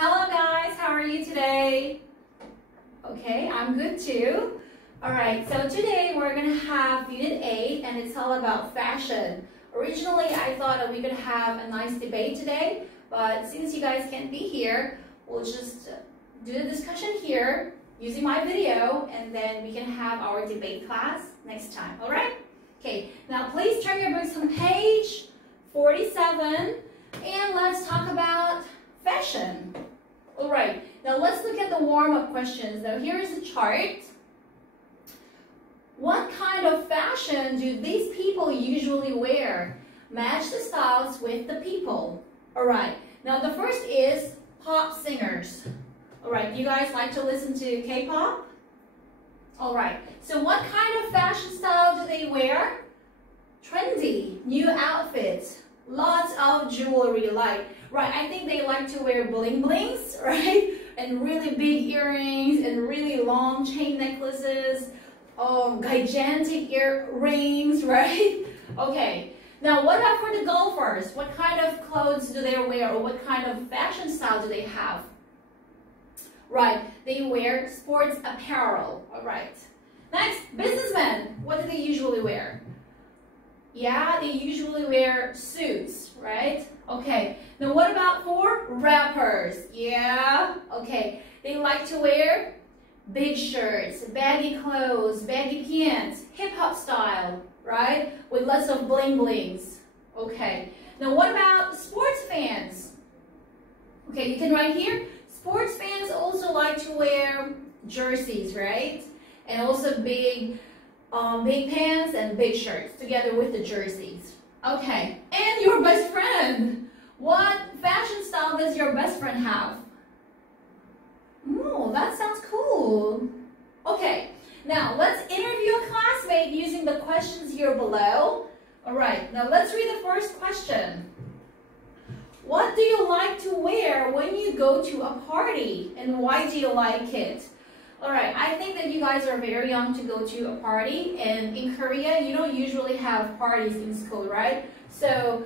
Hello guys, how are you today? Okay, I'm good too. Alright, so today we're going to have Unit 8 and it's all about fashion. Originally I thought that we could have a nice debate today, but since you guys can't be here, we'll just do the discussion here using my video and then we can have our debate class next time, alright? Okay, now please turn your books on page 47 and let's talk about fashion. Alright, now let's look at the warm-up questions. Now here is the chart. What kind of fashion do these people usually wear? Match the styles with the people. Alright, now the first is pop singers. Alright, you guys like to listen to K-pop? Alright, so what kind of fashion style do they wear? Trendy, new outfits, lots of jewelry, right, I think they like to wear bling blings, right? And really big earrings and really long chain necklaces, gigantic earrings, right? Okay, now what about for the golfers? What kind of clothes do they wear or what kind of fashion style do they have? Right, they wear sports apparel, alright. Next, businessmen, what do they usually wear? Yeah, they usually wear suits, right? Okay, now what about for rappers? Yeah, okay, they like to wear big shirts, baggy clothes, baggy pants, hip-hop style, right? With lots of bling blings. Okay, now what about sports fans? Okay, you can write here, sports fans also like to wear jerseys, right? And also big pants and big shirts together with the jerseys. Okay, and your best friend. What fashion style does your best friend have? Oh, that sounds cool. Okay, now let's interview a classmate using the questions here below. Alright, now let's read the first question. What do you like to wear when you go to a party and why do you like it? Alright, I think that you guys are very young to go to a party, and in Korea you don't usually have parties in school, right? So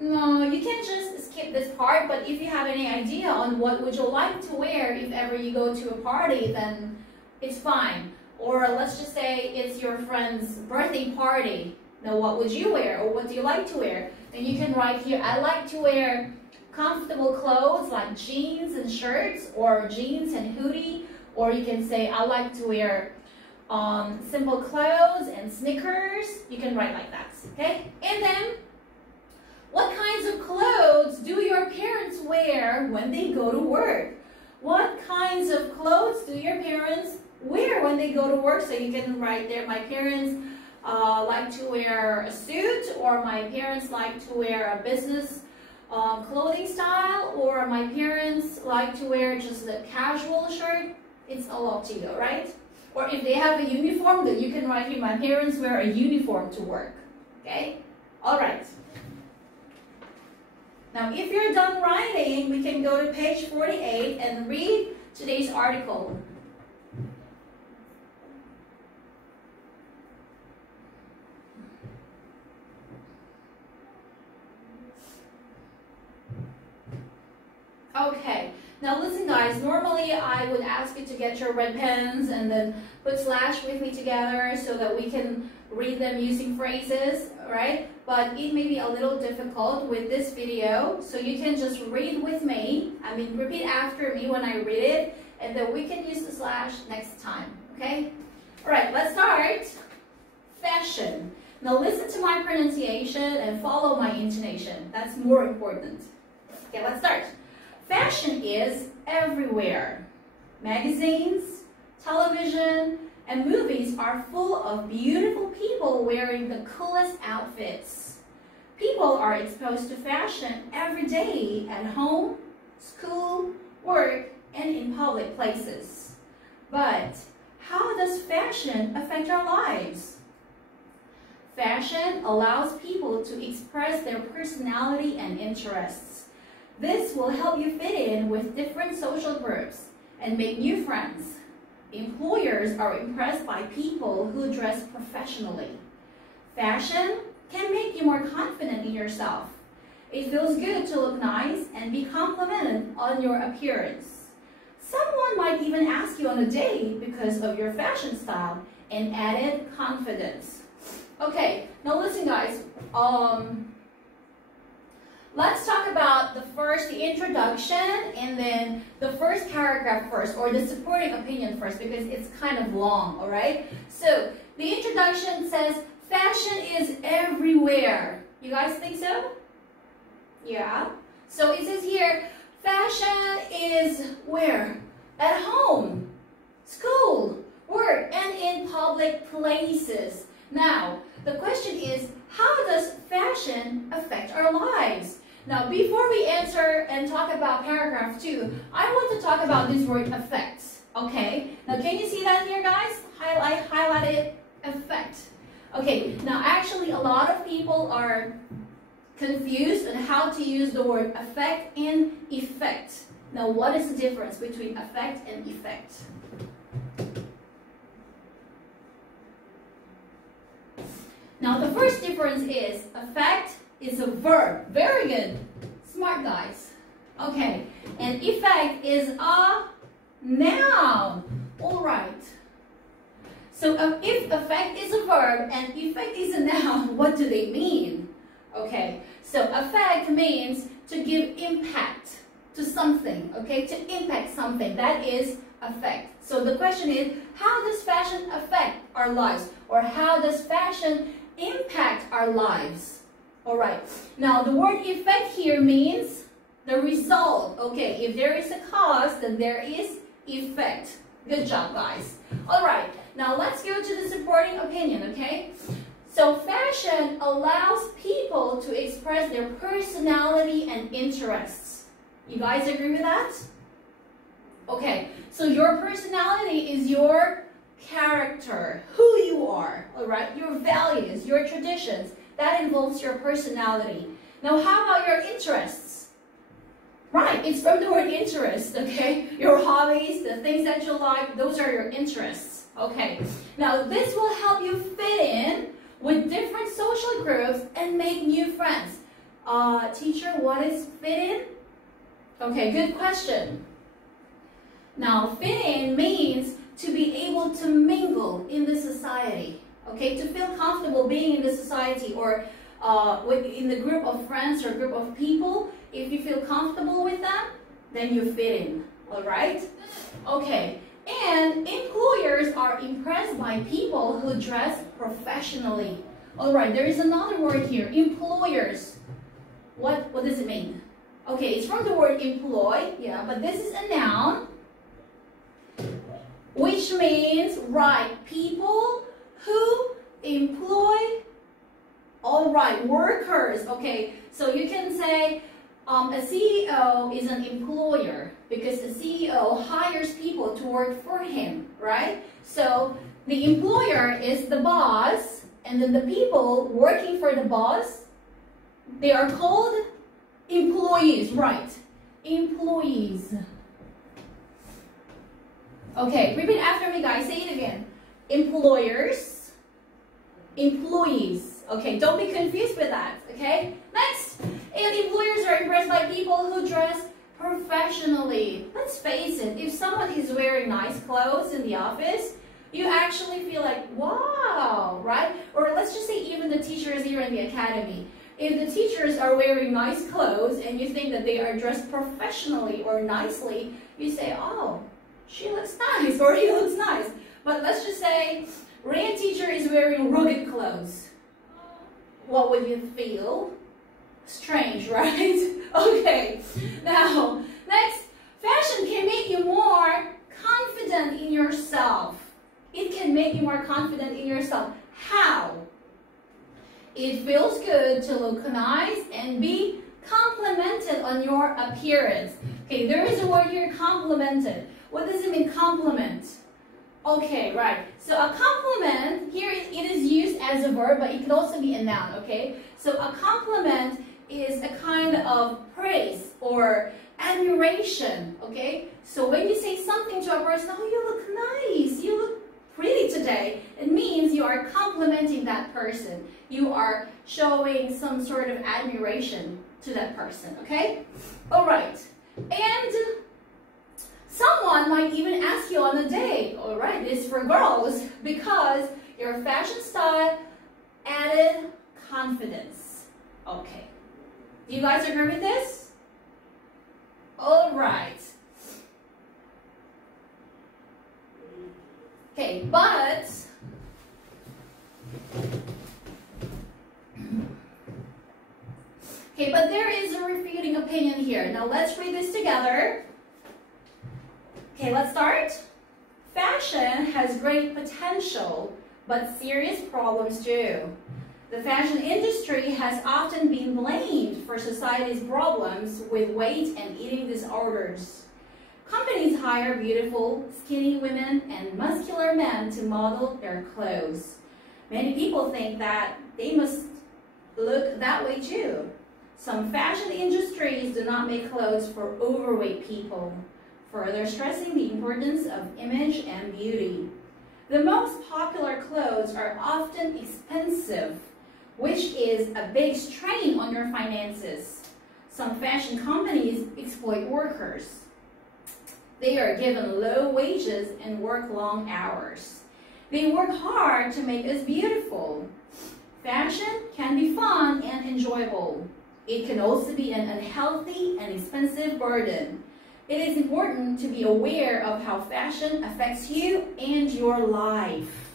no, you can just skip this part, but if you have any idea on what would you like to wear if ever you go to a party, then it's fine. Or let's just say it's your friend's birthday party. Now what would you wear or what do you like to wear? Then you can write here, I like to wear comfortable clothes like jeans and shirts or jeans and hoodie. Or you can say, I like to wear simple clothes and sneakers. You can write like that, okay? And then, what kinds of clothes do your parents wear when they go to work? What kinds of clothes do your parents wear when they go to work? So you can write there, my parents like to wear a suit, or my parents like to wear a business clothing style, or my parents like to wear just a casual shirt. It's all up to you, right? Or if they have a uniform, then you can write here, my parents wear a uniform to work. Okay? Alright. Now, if you're done writing, we can go to page 48 and read today's article. Okay. Now listen guys, normally I would ask you to get your red pens and then put slash with me together so that we can read them using phrases, right? But it may be a little difficult with this video, so you can just read with me. I mean, repeat after me when I read it, and then we can use the slash next time, okay? Alright, let's start. Fashion. Now listen to my pronunciation and follow my intonation. That's more important. Okay, let's start. Fashion is everywhere. Magazines, television, and movies are full of beautiful people wearing the coolest outfits. People are exposed to fashion every day at home, school, work, and in public places. But how does fashion affect our lives? Fashion allows people to express their personality and interests. This will help you fit in with different social groups and make new friends. Employers are impressed by people who dress professionally. Fashion can make you more confident in yourself. It feels good to look nice and be complimented on your appearance. Someone might even ask you on a date because of your fashion style and added confidence. Okay, now listen guys, let's talk about the introduction, and then the first paragraph first, or the supporting opinion first, because it's kind of long, all right? So, the introduction says, fashion is everywhere. You guys think so? Yeah. So, it says here, fashion is where? At home, school, work, and in public places. Now, the question is, how does fashion affect our lives? Now, before we answer and talk about paragraph 2, I want to talk about this word affects. Okay? Now, can you see that here, guys? Highlight it. Affect. Okay. Now, actually, a lot of people are confused on how to use the word affect and effect. Now, what is the difference between affect and effect? Now, the first difference is affect is a verb. Very good. Smart guys. Okay. And effect is a noun. All right. So, if affect is a verb and effect is a noun, what do they mean? Okay. So, affect means to give impact to something. Okay. To impact something. That is affect. So, the question is, how does fashion affect our lives? Or how does fashion impact our lives? All right. Now, the word effect here means the result. Okay, if there is a cause, then there is effect. Good job, guys. All right. Now, let's go to the supporting opinion, okay? So, fashion allows people to express their personality and interests. You guys agree with that? Okay. So, your personality is your character, who you are, all right? Your values, your traditions. That involves your personality. Now, how about your interests? Right, it's from the word interest, okay? Your hobbies, the things that you like, those are your interests, okay? Now, this will help you fit in with different social groups and make new friends. Teacher, what is fit in? Okay, good question. Now, fit in means to be able to mingle in the society. Okay, to feel comfortable being in the society or in the group of friends or group of people. If you feel comfortable with them, then you fit in. All right? Okay. And employers are impressed by people who dress professionally. All right. There is another word here. Employers. What does it mean? Okay, it's from the word employ. Yeah, but this is a noun, which means, right, people who employ, all right, workers. Okay, so you can say a CEO is an employer because the CEO hires people to work for him, right? So the employer is the boss, and then the people working for the boss, they are called employees, right? Employees. Okay, repeat after me, guys. Say it again. Employers, employees. Okay, don't be confused with that. Okay, next. And employers are impressed by people who dress professionally. Let's face it, if someone is wearing nice clothes in the office, you actually feel like, wow, right? Or let's just say even the teachers here in the academy. If the teachers are wearing nice clothes and you think that they are dressed professionally or nicely, you say, oh, she looks nice or he looks nice. But let's just say Rain teacher is wearing rugged clothes. What would you feel? Strange, right? Okay. Now, next, fashion can make you more confident in yourself. It can make you more confident in yourself. How? It feels good to look nice and be complimented on your appearance. Okay, there is a word here, complimented. What does it mean, compliment? Okay, right. So a compliment, here it is used as a verb, but it can also be a noun, okay? So a compliment is a kind of praise or admiration, okay? So when you say something to a person, oh, you look nice, you look pretty today, it means you are complimenting that person. You are showing some sort of admiration to that person, okay? All right. And someone might even ask you on a date, all right, this is for girls, because your fashion style added confidence. Okay. Do you guys agree with this? All right. Okay, but there is a refuting opinion here. Now let's read this together. Okay, let's start. Fashion has great potential, but serious problems too. The fashion industry has often been blamed for society's problems with weight and eating disorders. Companies hire beautiful, skinny women and muscular men to model their clothes. Many people think that they must look that way too. Some fashion industries do not make clothes for overweight people, further stressing the importance of image and beauty. The most popular clothes are often expensive, which is a big strain on your finances. Some fashion companies exploit workers. They are given low wages and work long hours. They work hard to make us beautiful. Fashion can be fun and enjoyable. It can also be an unhealthy and expensive burden. It is important to be aware of how fashion affects you and your life.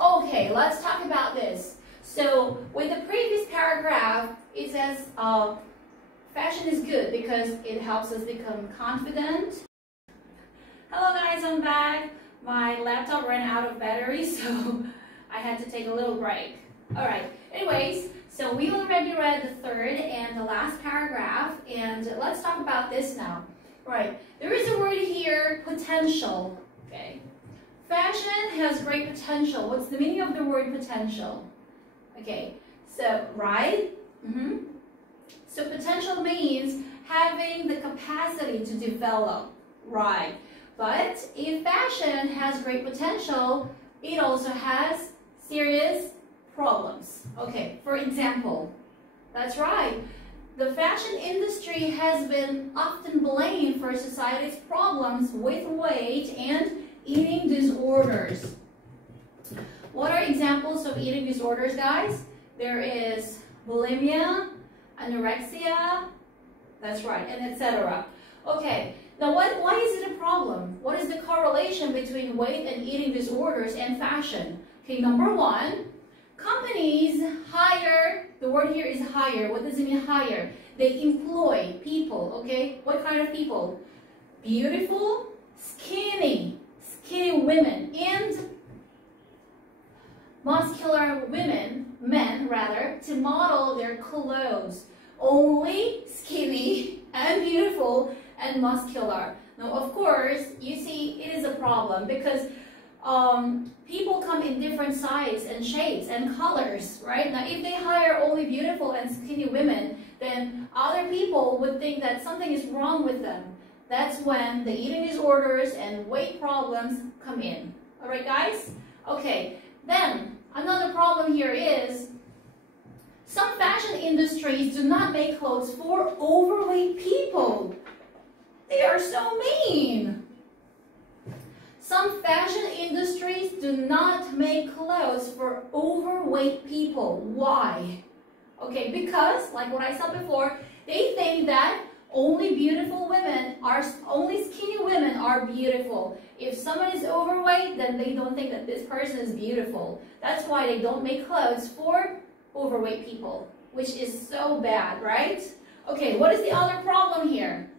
Okay, let's talk about this. So, with the previous paragraph, it says fashion is good because it helps us become confident. Hello guys, I'm back. My laptop ran out of battery, so I had to take a little break. Alright, anyways, so we already read the third and the last paragraph, and let's talk about this now. Right, there is a word here, potential. Okay, fashion has great potential. What's the meaning of the word potential? Okay, so, right? So potential means having the capacity to develop, right? But if fashion has great potential, it also has serious problems. Okay, for example, that's right. The fashion industry has been often blamed for society's problems with weight and eating disorders. What are examples of eating disorders, guys? There is bulimia, anorexia, that's right, and etc. Okay, now why is it a problem? What is the correlation between weight and eating disorders and fashion? Okay, number one, companies hire, the word here is hire. What does it mean hire? They employ people, okay? What kind of people? Beautiful, skinny women, and muscular women, men rather, to model their clothes. Only skinny and beautiful and muscular. Now, of course, you see, it is a problem because people come in different sizes and shapes and colors, right? Now, if they hire only beautiful and skinny women, then other people would think that something is wrong with them. That's when the eating disorders and weight problems come in. All right, guys? Okay, then another problem here is some fashion industries do not make clothes for overweight people. They are so mean. Some fashion industries do not make clothes for overweight people. Why? Okay, because, like what I said before, they think that only skinny women are beautiful. If someone is overweight, then they don't think that this person is beautiful. That's why they don't make clothes for overweight people, which is so bad, right? Okay, what is the other problem here?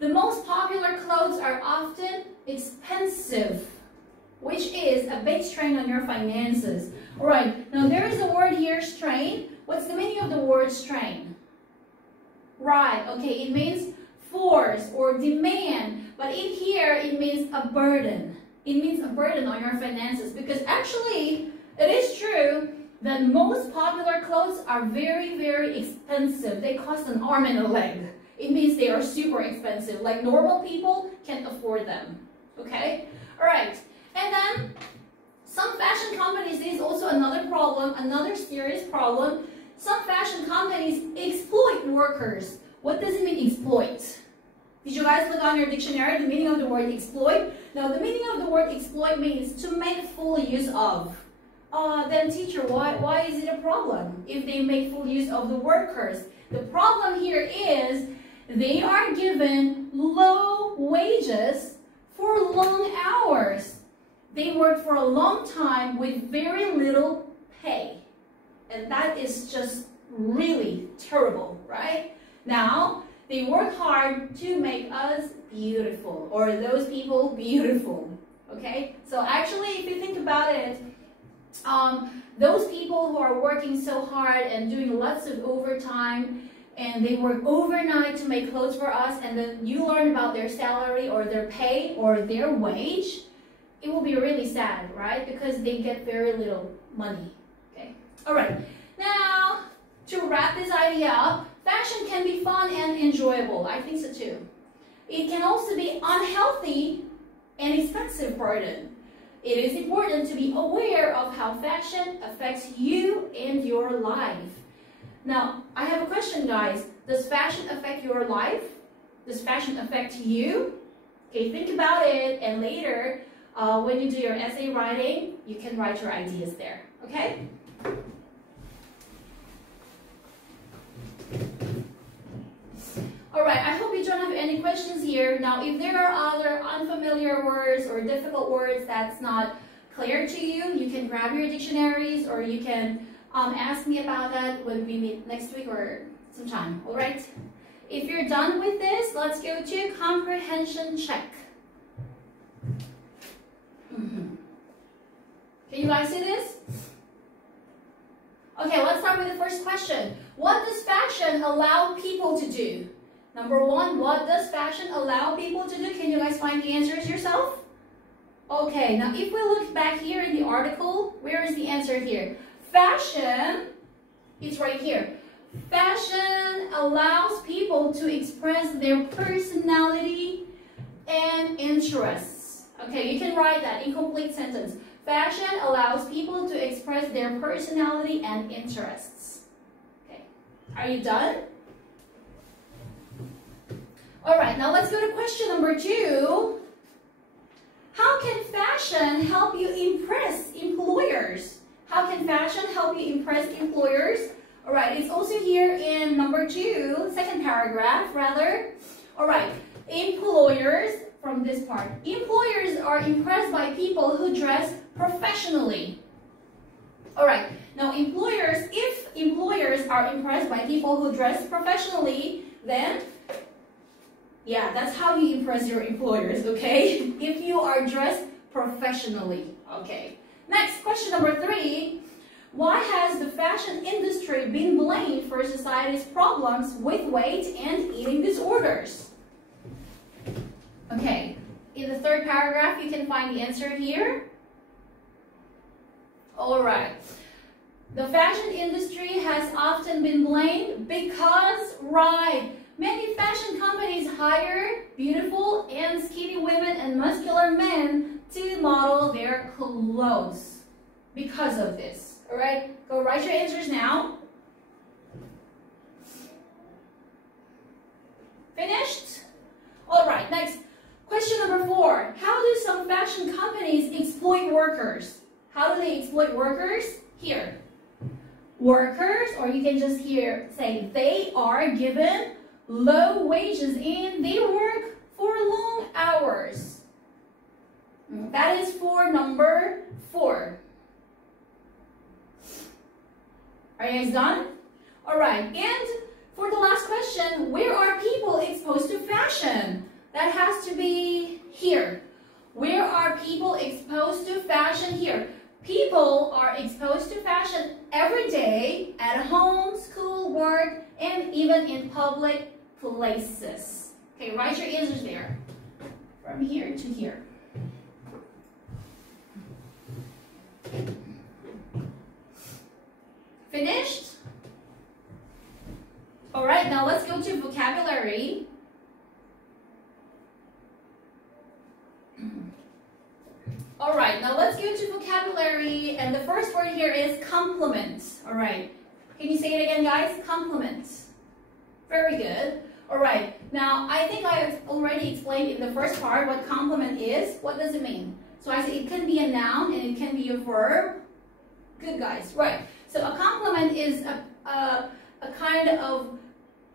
The most popular clothes are often expensive, which is a big strain on your finances. All right, now there is a word here, strain. What's the meaning of the word strain? Right, okay, it means force or demand, but in here it means a burden. It means a burden on your finances because actually it is true that most popular clothes are very, very expensive. They cost an arm and a leg. It means they are super expensive. Like normal people can't afford them. Okay? Alright. And then some fashion companies, this is also another problem, another serious problem. some fashion companies exploit workers. What does it mean, exploit? Did you guys look on your dictionary, the meaning of the word exploit? Now, the meaning of the word exploit means to make full use of. Then teacher, why is it a problem if they make full use of the workers? The problem here is they are given low wages for long hours. They work for a long time with very little pay. And that is just really terrible, right? Now, they work hard to make us beautiful, or those people beautiful, okay? So actually, if you think about it, those people who are working so hard and doing lots of overtime, and they work overnight to make clothes for us, and then you learn about their salary or their pay or their wage, it will be really sad, right? Because they get very little money, okay? All right, now to wrap this idea up, fashion can be fun and enjoyable. I think so too. It can also be unhealthy and expensive burden. It is important to be aware of how fashion affects you and your life. Now, I have a question, guys. Does fashion affect your life? Does fashion affect you? Okay, think about it, and later, when you do your essay writing, you can write your ideas there, okay? Alright, I hope you don't have any questions here. Now, if there are other unfamiliar words or difficult words that's not clear to you, you can grab your dictionaries, or you can ask me about that when we meet next week or sometime, alright? If you're done with this, let's go to comprehension check. Can you guys see this? Okay, let's start with the first question. What does fashion allow people to do? Number one, what does fashion allow people to do? Can you guys find the answers yourself? Okay, now if we look back here in the article, where is the answer here? Fashion, it's right here. Fashion allows people to express their personality and interests. Okay, you can write that incomplete sentence. Fashion allows people to express their personality and interests. Okay, are you done? Alright, now let's go to question number 2. How can fashion help you impress employers? How can fashion help you impress employers? Alright, it's also here in number 2, second paragraph rather. Alright, employers, from this part. Employers are impressed by people who dress professionally. Alright, now employers, if employers are impressed by people who dress professionally, then yeah, that's how you impress your employers, okay? If you are dressed professionally, okay. Next, question number 3. Why has the fashion industry been blamed for society's problems with weight and eating disorders? Okay, in the third paragraph, you can find the answer here. Alright. The fashion industry has often been blamed because, right, many fashion companies hire beautiful and skinny women and muscular men to model their clothes because of this. Alright, go write your answers now. Finished? Alright, next. Question number 4. How do some fashion companies exploit workers? How do they exploit workers? Here. Workers, or you can just here say they are given low wages and they work for long hours. That is for number 4. Are you guys done? Alright, and for the last question, where are people exposed to fashion? That has to be here. Where are people exposed to fashion? Here. People are exposed to fashion every day at home, school, work, and even in public places. Okay, write your answers there. From here to here. Finished? Alright, now let's go to vocabulary. Alright, now let's go to vocabulary, and the first word here is compliment. Alright, Can you say it again, guys? Compliment. Very good. All right. Now, I think I already explained in the first part what compliment is. What does it mean? So I said it can be a noun and it can be a verb. Good, guys. Right. So a compliment is a kind of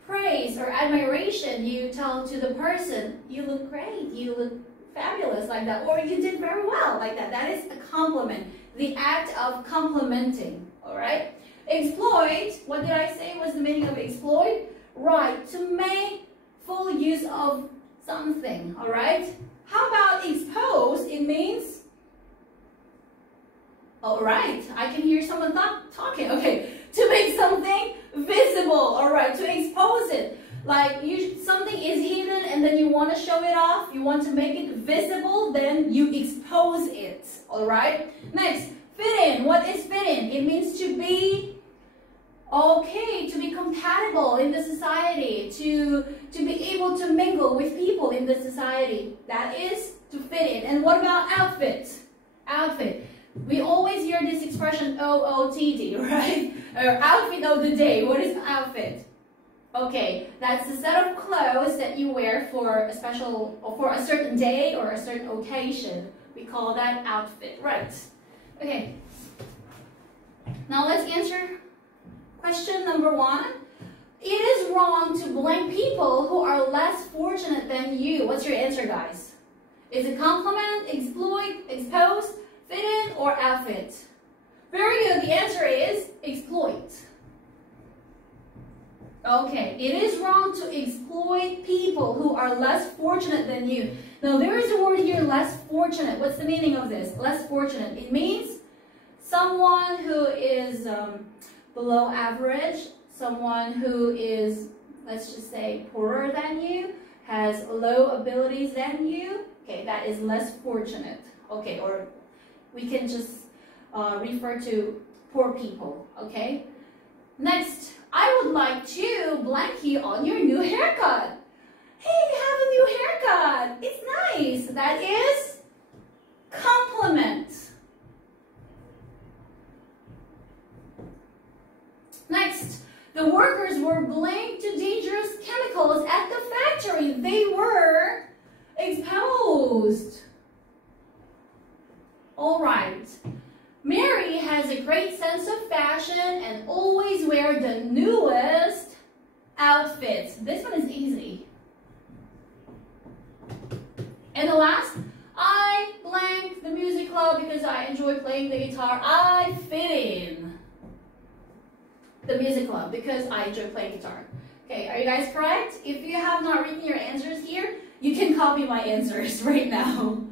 praise or admiration you tell to the person. You look great. You look fabulous, like that. Or you did very well, like that. That is a compliment. The act of complimenting. All right. Exploit. What did I say was the meaning of exploit? Right. To make full use of something. All right. How about expose? It means. All right. I can hear someone talking. Okay. To make something visible. All right. To expose it. Like something is hidden and then you want to show it off. You want to make it visible. Then you expose it. All right. Next. Fit in. What is fit in? It means to be okay, to be compatible in the society, to be able to mingle with people in the society. That is to fit in. And what about outfit? Outfit. We always hear this expression OOTD, right? Or outfit of the day. What is outfit? Okay, that's the set of clothes that you wear for a special, or for a certain day or a certain occasion. We call that outfit, right? Okay. Now let's answer question number 1. It is wrong to blame people who are less fortunate than you. What's your answer, guys? Is it compliment, exploit, expose, fit in, or outfit? Very good. The answer is exploit. Okay. It is wrong to exploit people who are less fortunate than you. Now, there is a word here, less fortunate. What's the meaning of this? Less fortunate. It means someone who is below average, someone who is, let's just say, poorer than you, has low abilities than you. Okay, that is less fortunate. Okay, or we can just refer to poor people. Okay. Next, I would like to blank you on your new haircut. Hey, you have a new haircut. It's nice. That is compliment. Next, the workers were blamed to dangerous chemicals at the factory. They were exposed. All right. Mary has a great sense of fashion and always wears the newest outfits. This one is easy. And the last, I blank the music club because I enjoy playing the guitar. I fit in the music club because I enjoy playing guitar. Okay, are you guys correct? If you have not written your answers here, you can copy my answers right now.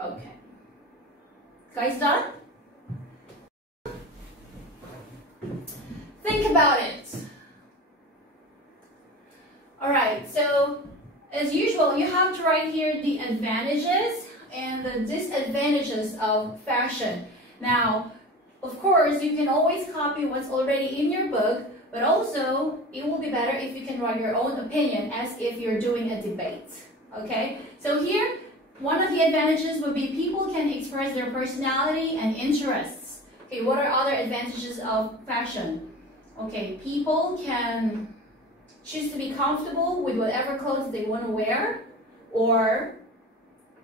Okay. Guys done? Think about it. Alright, so as usual, you have to write here the advantages and the disadvantages of fashion. Now, of course, you can always copy what's already in your book, but also it will be better if you can write your own opinion as if you're doing a debate. Okay? So here, one of the advantages would be people can express their personality and interests. Okay, what are other advantages of fashion? Okay, people can choose to be comfortable with whatever clothes they want to wear, or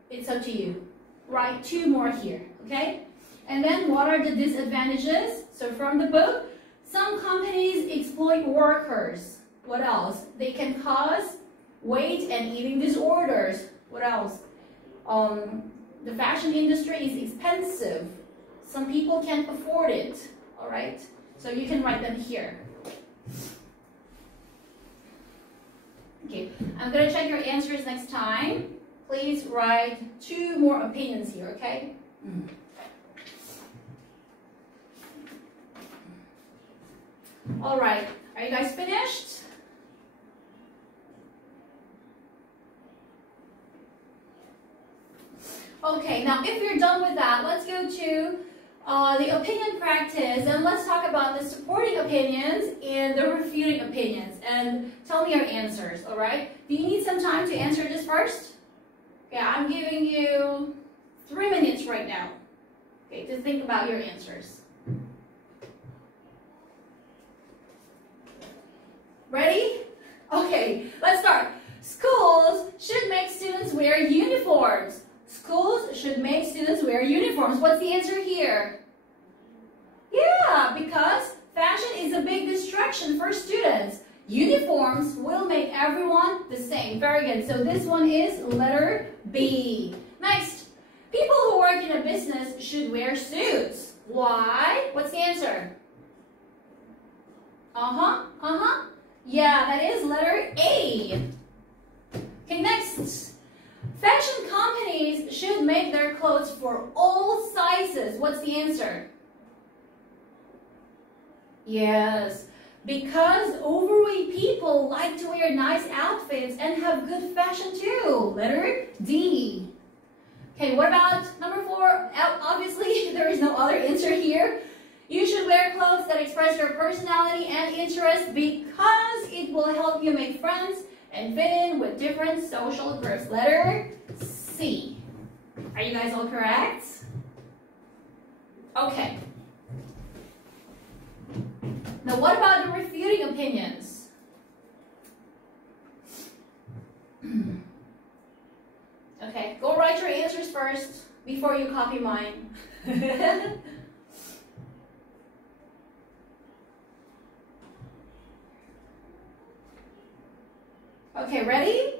it's up to you. Write 2 more here, okay? And then what are the disadvantages? So from the book, some companies exploit workers. What else? They can cause weight and eating disorders. What else? The fashion industry is expensive. Some people can't afford it. All right? So you can write them here. Okay, I'm going to check your answers next time. Please write 2 more opinions here, okay? All right, are you guys finished? Okay, now if you're done with that, let's go to the opinion practice, and let's talk about the supporting opinions and the refuting opinions, and tell me your answers, all right? Do you need some time to answer this first? Okay, I'm giving you 3 minutes right now, okay, to think about your answers. Ready? Okay, let's start. Schools should make students wear uniforms. Schools should make students wear uniforms. What's the answer here? Yeah, because fashion is a big distraction for students. Uniforms will make everyone the same. Very good. So this one is letter B. Next, people who work in a business should wear suits. Why? What's the answer? Yeah, that is letter A. Okay, next. Fashion companies should make their clothes for all sizes. What's the answer? Yes, because overweight people like to wear nice outfits and have good fashion too. Letter D. Okay, what about number 4? Obviously, there is no other answer here. You should wear clothes that express your personality and interest because it will help you make friends and fit in with different social groups. Letter C. Are you guys all correct? Okay. Now what about the refuting opinions? Okay, go write your answers first before you copy mine. Okay, ready?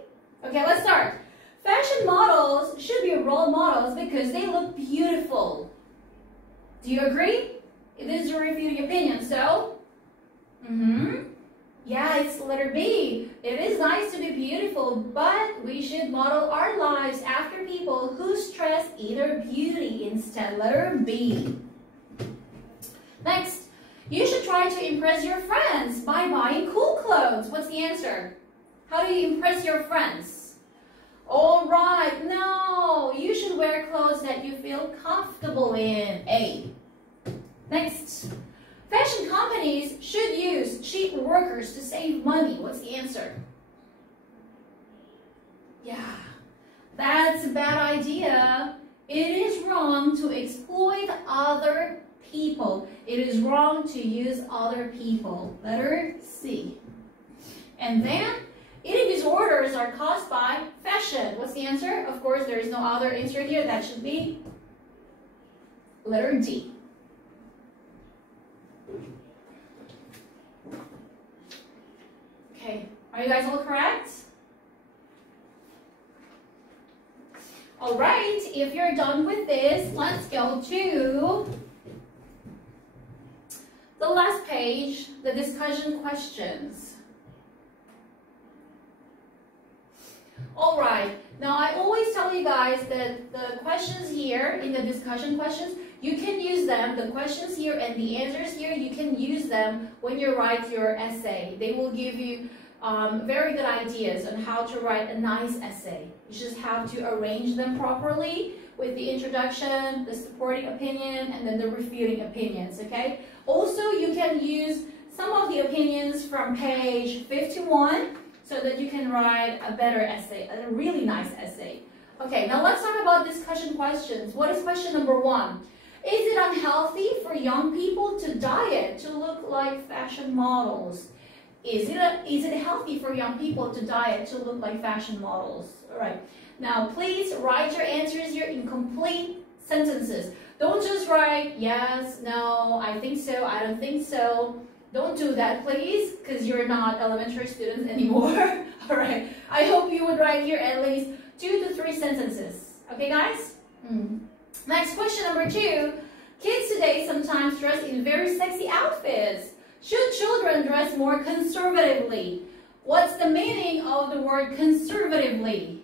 Okay, let's start. Fashion models should be role models because they look beautiful. Do you agree? It is your refuting opinion, so? Yeah, it's letter B. It is nice to be beautiful, but we should model our lives after people who stress either beauty instead. Letter B. Next, you should try to impress your friends by buying cool clothes. What's the answer? How do you impress your friends? All right, no, you should wear clothes that you feel comfortable in. A. Next, fashion companies should use cheap workers to save money. What's the answer? Yeah, that's a bad idea. It is wrong to exploit other people. It is wrong to use other people. Letter C. And then, eating disorders are caused by fashion. What's the answer? Of course, there is no other answer here. That should be letter D. Okay, are you guys all correct? All right, if you're done with this, let's go to the last page, the discussion questions. All right, now I always tell you guys that the questions here in the discussion questions, you can use them, the questions here and the answers here, you can use them when you write your essay. They will give you very good ideas on how to write a nice essay. You just have to arrange them properly with the introduction, the supporting opinion, and then the refuting opinions, okay? Also, you can use some of the opinions from page 51 so that you can write a better essay, a really nice essay. Okay, now let's talk about discussion questions. What is question number 1? Is it unhealthy for young people to diet to look like fashion models? Is it healthy for young people to diet to look like fashion models? All right. Now, please write your answers here in complete sentences. Don't just write yes, no, I think so, I don't think so. Don't do that, please, because you're not elementary students anymore. All right. I hope you would write here at least 2 to 3 sentences. Okay, guys? Next, question number 2. Kids today sometimes dress in very sexy outfits. Should children dress more conservatively? What's the meaning of the word conservatively?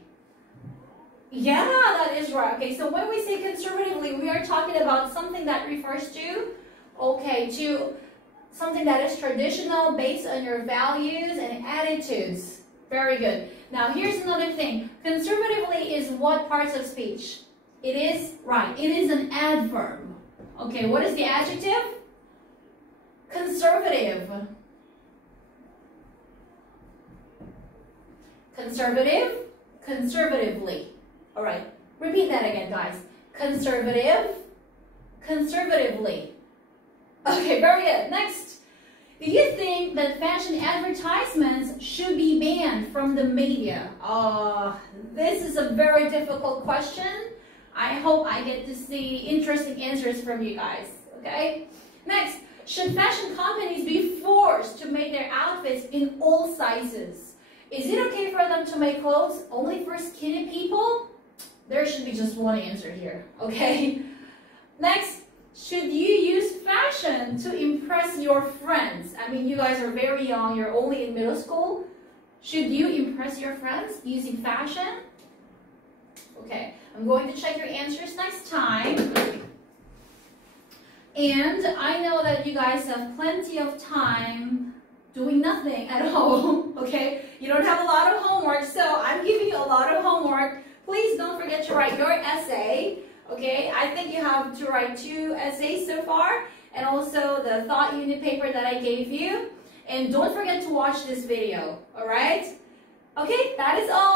Yeah, that is right. Okay, so when we say conservatively, we are talking about something that refers to, to something that is traditional based on your values and attitudes. Very good. Now, here's another thing. Conservatively is what parts of speech? It is, right, it is an adverb. Okay, what is the adjective? Conservative. Conservative, conservatively. All right, repeat that again, guys. Conservative, conservatively. Okay, very good. Next, Do you think that fashion advertisements should be banned from the media? This is a very difficult question. I hope I get to see interesting answers from you guys, okay? Next, should fashion companies be forced to make their outfits in all sizes? Is it okay for them to make clothes only for skinny people? There should be just one answer here, okay? Next, should you use fashion to impress your friends? I mean, you guys are very young, you're only in middle school. Should you impress your friends using fashion? Okay, I'm going to check your answers next time. And I know that you guys have plenty of time doing nothing at home, okay? You don't have a lot of homework, so I'm giving you a lot of homework. Please don't forget to write your essay, okay? I think you have to write 2 essays so far, and also the thought unit paper that I gave you. And don't forget to watch this video, all right? Okay, that is all.